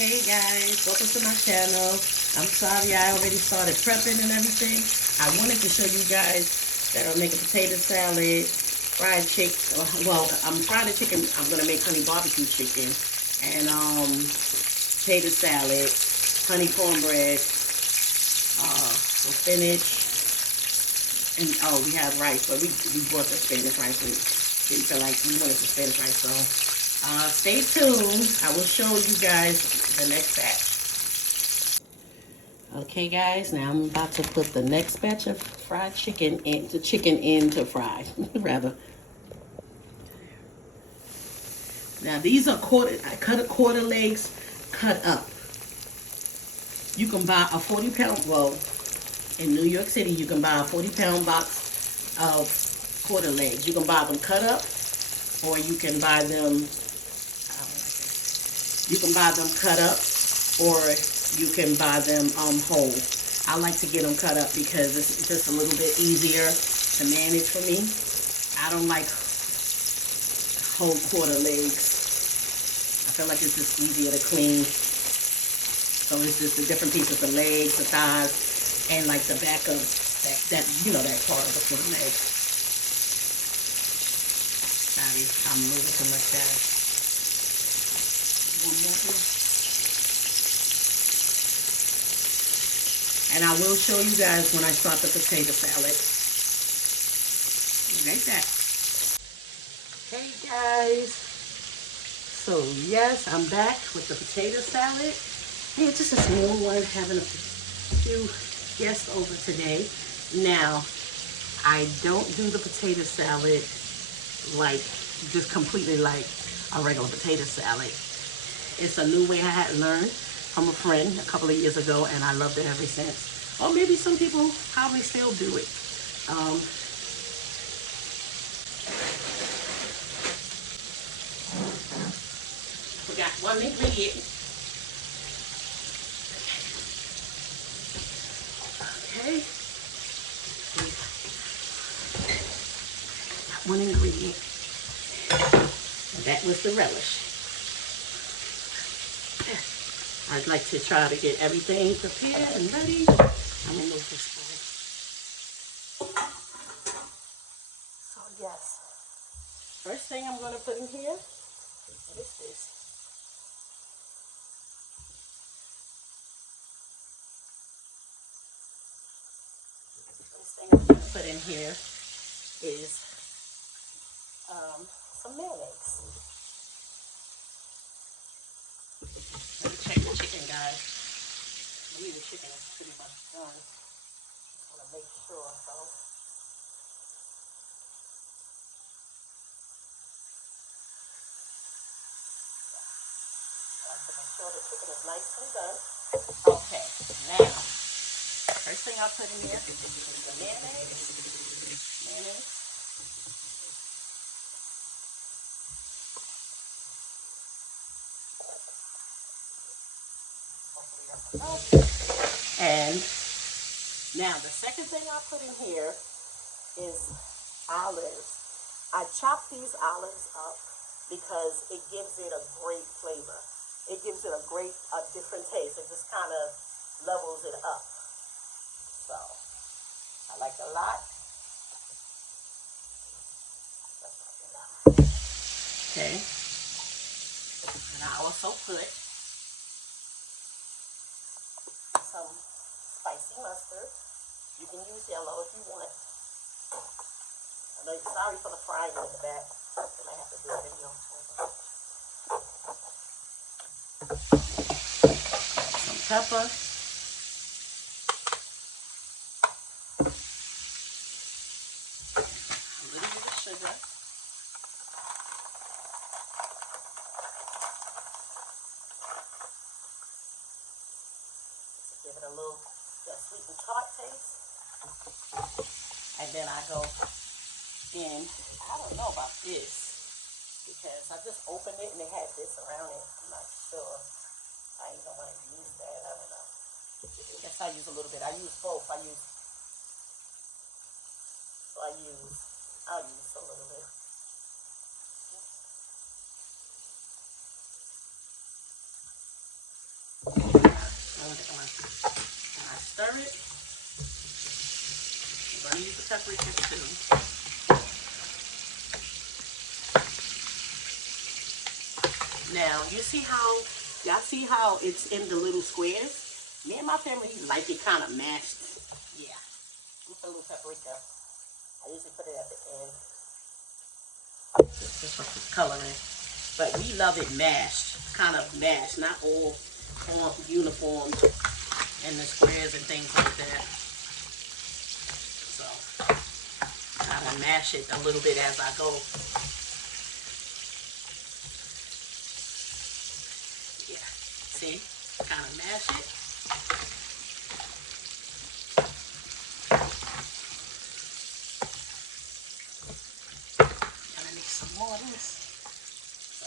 Hey guys, welcome to my channel. I'm sorry I already started prepping and everything. I wanted to show you guys that I'll make a potato salad, fried chicken. Well, I'm fried chicken. I'm gonna make honey barbecue chicken and potato salad, honey cornbread, spinach, and we have rice. But we bought the spinach rice. We didn't feel like we wanted the spinach rice, so. Stay tuned. I will show you guys the next batch. Okay guys, now I'm about to put the next batch of fried chicken into fried, rather. Now these are I cut quarter legs cut up. You can buy a 40-pound, well, in New York City, you can buy a 40-pound box of quarter legs. You can buy them cut up, or you can buy them cut up, or you can buy them whole. I like to get them cut up because it's just a little bit easier to manage for me. I don't like whole quarter legs. I feel like it's just easier to clean. So it's just the different pieces, the legs, the thighs, and like the back of that part of the quarter leg. Sorry, I'm moving too much fast. One more here. And I will show you guys when I start the potato salad. Like that. Hey guys. So yes, I'm back with the potato salad. Yeah, just a small one, having a few guests over today. Now, I don't do the potato salad like, just completely like a regular potato salad. It's a new way I had learned from a friend a couple of years ago, and I loved it ever since. Or maybe some people probably still do it. Forgot one ingredient. Okay. One ingredient. And that was the relish. I'd like to try to get everything prepared and ready. I'm gonna move this way. So yes, first thing I'm gonna put in here, what is this? First thing I'm gonna put in here is some mayonnaise. Let me check the chicken, guys. I believe the chicken is pretty much done. Just want to make sure, so. I have to make sure the chicken is nice and done. Okay, now, first thing I'll put in here is the mayonnaise. And now the second thing I put in here is olives. I chop these olives up because it gives it a great flavor. It gives it a different taste. It just kind of levels it up. So I like it a lot. Okay. And I also put some spicy mustard. You can use yellow if you want. I know, sorry for the frying in the back. I might have to do a video. Some pepper. A little bit of sugar. Give it a little sweet and tart taste. And then I go in, I don't know about this, because I just opened it and it had this around it. I'm not sure. I even want to use that. I don't know. I guess I use a little bit. I use both. I'll use a little bit. When I stir it, I'm going to use the paprika too. Now, y'all see how it's in the little squares? Me and my family like it kind of mashed. Yeah. With a little paprika. I usually put it at the end. Just for coloring. But we love it mashed. Kind of mashed. Not all uniform in the squares and things like that. So, kind of mash it a little bit as I go. Yeah. See? Kind of mash it. Gotta make some more of this. So,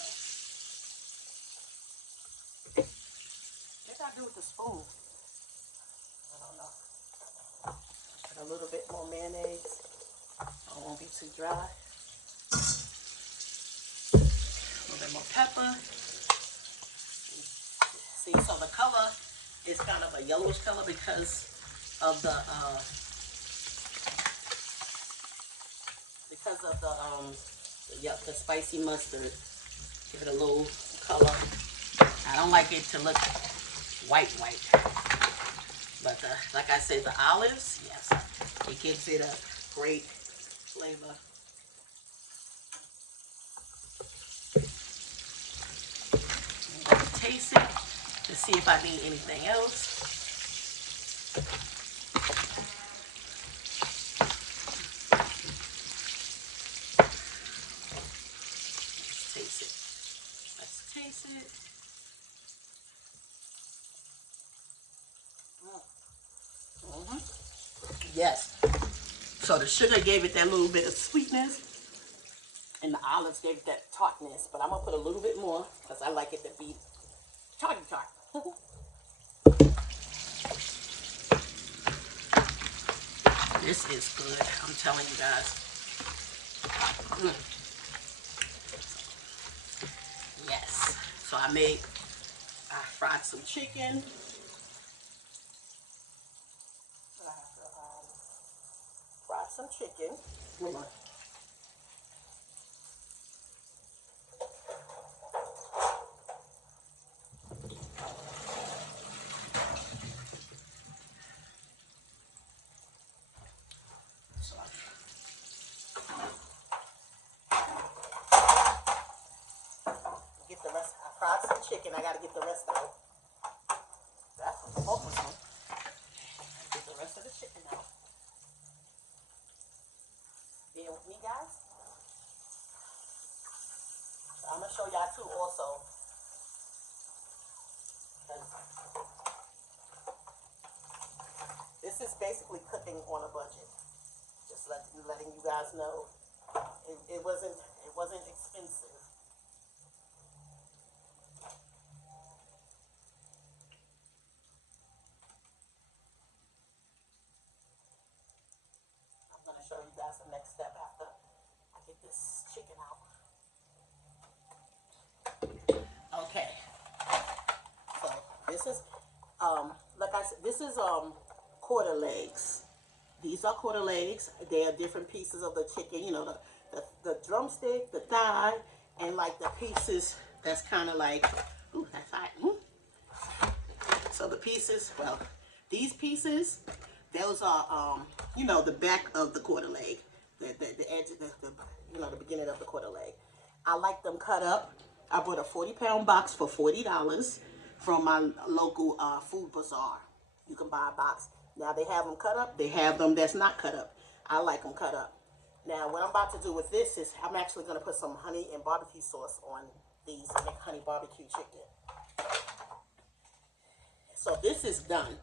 what did I do with the spoon? I don't know. Put a little bit more mayonnaise. I won't be too dry. A little bit more pepper. See, so the color is kind of a yellowish color because of the spicy mustard. Give it a little color. I don't like it to look white. But like I said, the olives, yes, it gives it a great flavor. I'm going to taste it to see if I need anything else. Let's taste it. Yes. So the sugar gave it that little bit of sweetness, and the olives gave it that tartness. But I'm gonna put a little bit more because I like it to be tart. This is good. I'm telling you guys. Yes. So I fried some chicken. I have to fry some chicken. Hold on. Get the rest. I fried some chicken. I gotta get the rest out. That's what I'm focused on. Get the rest of the chicken out. Bear with me, guys. So I'm gonna show y'all too also. This is basically cooking on a budget. Just letting you guys know. It wasn't expensive. I'm gonna show you guys the next step after I get this chicken out. Okay. So this is like I said, this is quarter legs. These are quarter legs. They are different pieces of the chicken. You know, the drumstick, the thigh, and like the pieces that's kind of like, ooh, that's hot. So the pieces, well, these pieces, those are, you know, the back of the quarter leg, the edge of the beginning of the quarter leg. I like them cut up. I bought a 40-pound box for $40 from my local food bazaar. You can buy a box. Now they have them cut up. They have them that's not cut up. I like them cut up. Now what I'm about to do with this is I'm actually going to put some honey and barbecue sauce on these and make honey barbecue chicken. So this is done.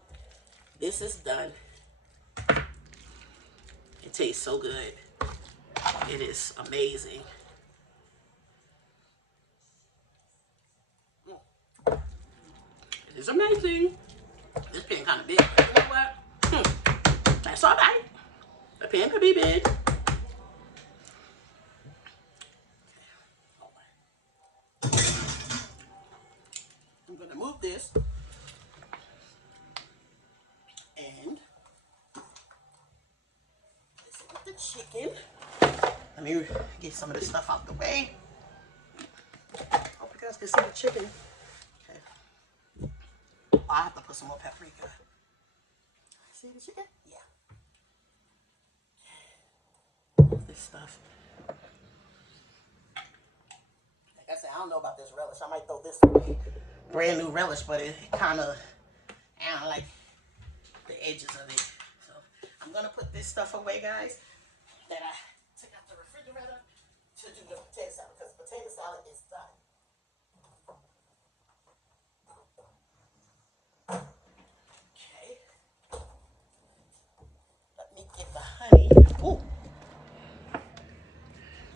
This is done. It tastes so good. It is amazing. It is amazing. This pan kind of big. You know what? That's all right. The pan could be big. I'm going to move this Let me get some of this stuff out the way. Hope you guys can see the chicken. Okay. Oh, I have to put some more paprika. See the chicken? Yeah. This stuff. Like I said, I don't know about this relish. I might throw this away. Brand new relish, but it kind of, I don't like the edges of it. So I'm gonna put this stuff away, guys, that I took out the refrigerator to do the potato salad, because potato salad is done. Okay. Let me get the honey. Ooh. Let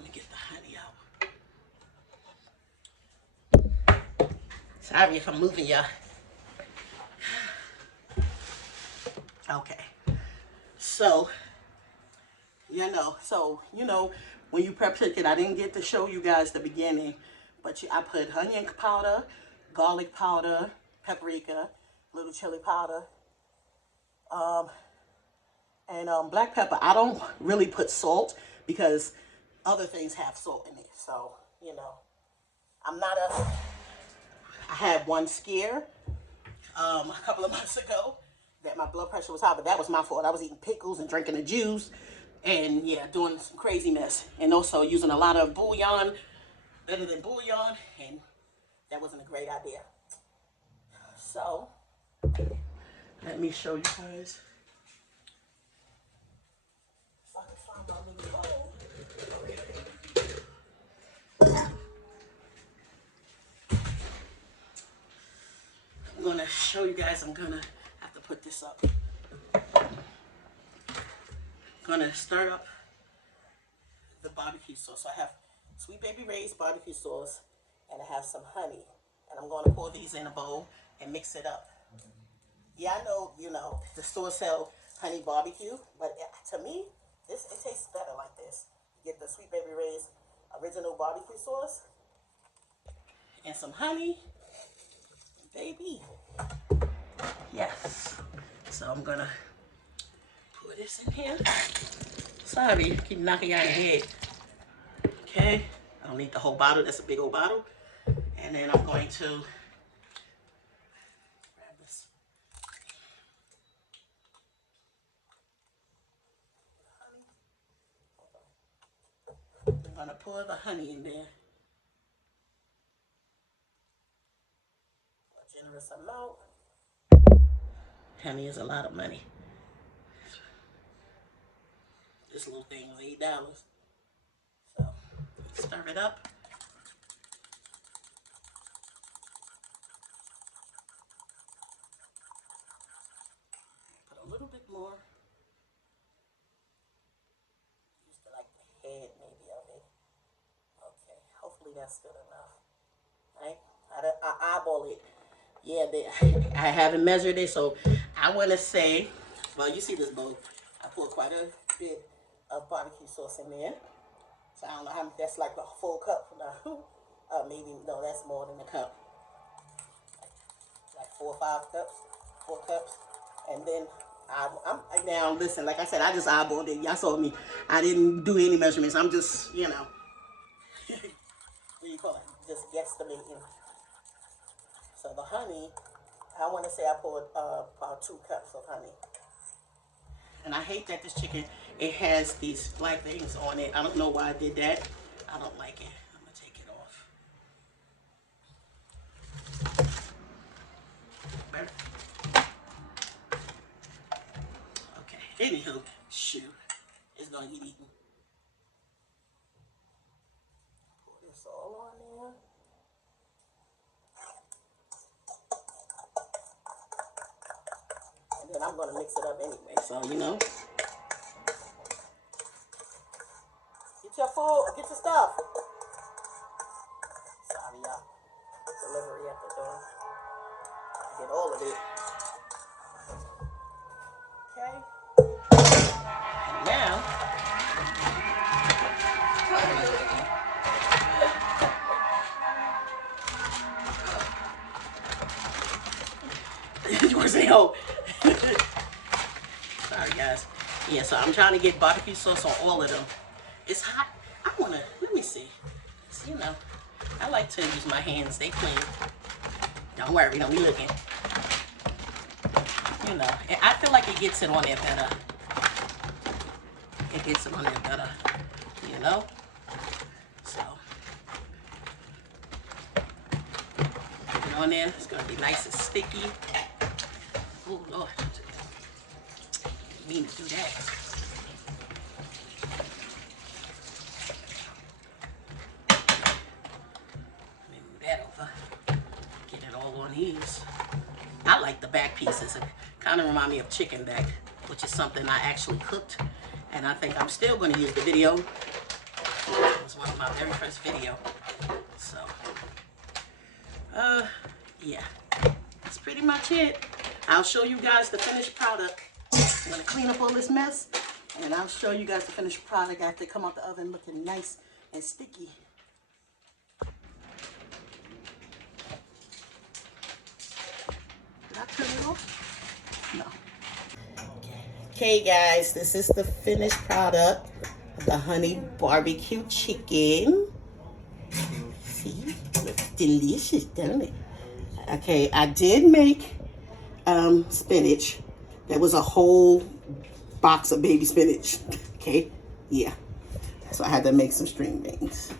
me get the honey out. Sorry if I'm moving, y'all. Okay. So, when you prep chicken, I didn't get to show you guys the beginning, but I put onion powder, garlic powder, paprika, little chili powder, and black pepper. I don't really put salt because other things have salt in it. So, I had one scare a couple of months ago that my blood pressure was high, but that was my fault. I was eating pickles and drinking the juice and, yeah, doing some crazy mess. And also using a lot of bouillon, better than bouillon, and that wasn't a great idea. So, let me show you guys. If I can find my little bowl. I'm going to show you guys. I'm going to have to put this up. I'm going to stir up the barbecue sauce. So I have Sweet Baby Ray's barbecue sauce, and I have some honey. And I'm going to pour these in a bowl and mix it up. Yeah, I know, the store sell Honey Bbq, but to me, it tastes better like this. You get the Sweet Baby Ray's original barbecue sauce and some honey. Baby. Yes. So I'm gonna put this in here. Sorry, keep knocking you out of the head. Okay. I don't need the whole bottle. That's a big old bottle. And then I'm going to grab this. I'm gonna pour the honey in there. Generous amount. Honey is a lot of money. This little thing was $8. So stir it up. Put a little bit more. Just like the head maybe of it. Okay, hopefully that's good enough. Right? I eyeball it. Yeah, I haven't measured it, so I want to say, well, you see this bowl. I put quite a bit of barbecue sauce in there. So I don't know how much, that's like a full cup now. Maybe, no, that's more than a cup. Like 4 or 5 cups, 4 cups. And then I'm now, listen, like I said, I just eyeballed it. Y'all saw me. I didn't do any measurements. I'm just, what do you call it? Just guesstimating. So the honey, I want to say I poured about 2 cups of honey. And I hate that this chicken, it has these black things on it. I don't know why I did that. I don't like it. I'm going to take it off. Okay, anywho, shoot. It's going to get eaten. Pour this all on there. And then I'm going to mix it up anyway, so, Get your food, get your stuff. Sorry, y'all. Delivery at the door. Get all of it. Okay. And now, you want to say, oh. Sorry, guys. Yeah, so I'm trying to get barbecue sauce on all of them. It's hot. wanna, let me see. So, you know, I like to use my hands, they clean. Don't worry, don't be looking. You know, I feel like it gets it on there better. It gets it on there better, you know? So, put it on there. It's gonna be nice and sticky. Oh, Lord. Didn't mean to do that. Let me move that over. Get it all on these. I like the back pieces. It kind of remind me of chicken back, which is something I actually cooked. And I think I'm still going to use the video. It was one of my very first video. So, yeah. That's pretty much it. I'll show you guys the finished product. I'm going to clean up all this mess. And I'll show you guys the finished product after they come out the oven looking nice and sticky. Did I turn it off? No. Okay guys, this is the finished product of the Honey Bbq chicken. See, looks delicious, doesn't it? Okay, I did make spinach. There was a whole box of baby spinach. Okay, yeah. So I had to make some string beans.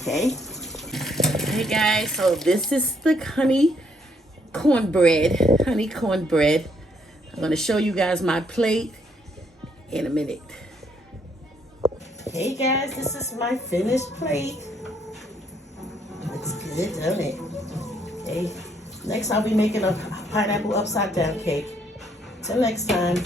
Okay. Hey guys, so this is the honey cornbread. Honey cornbread. I'm going to show you guys my plate in a minute. Hey guys, this is my finished plate. Looks good, doesn't it? Okay. Next I'll be making a pineapple upside down cake. Till next time.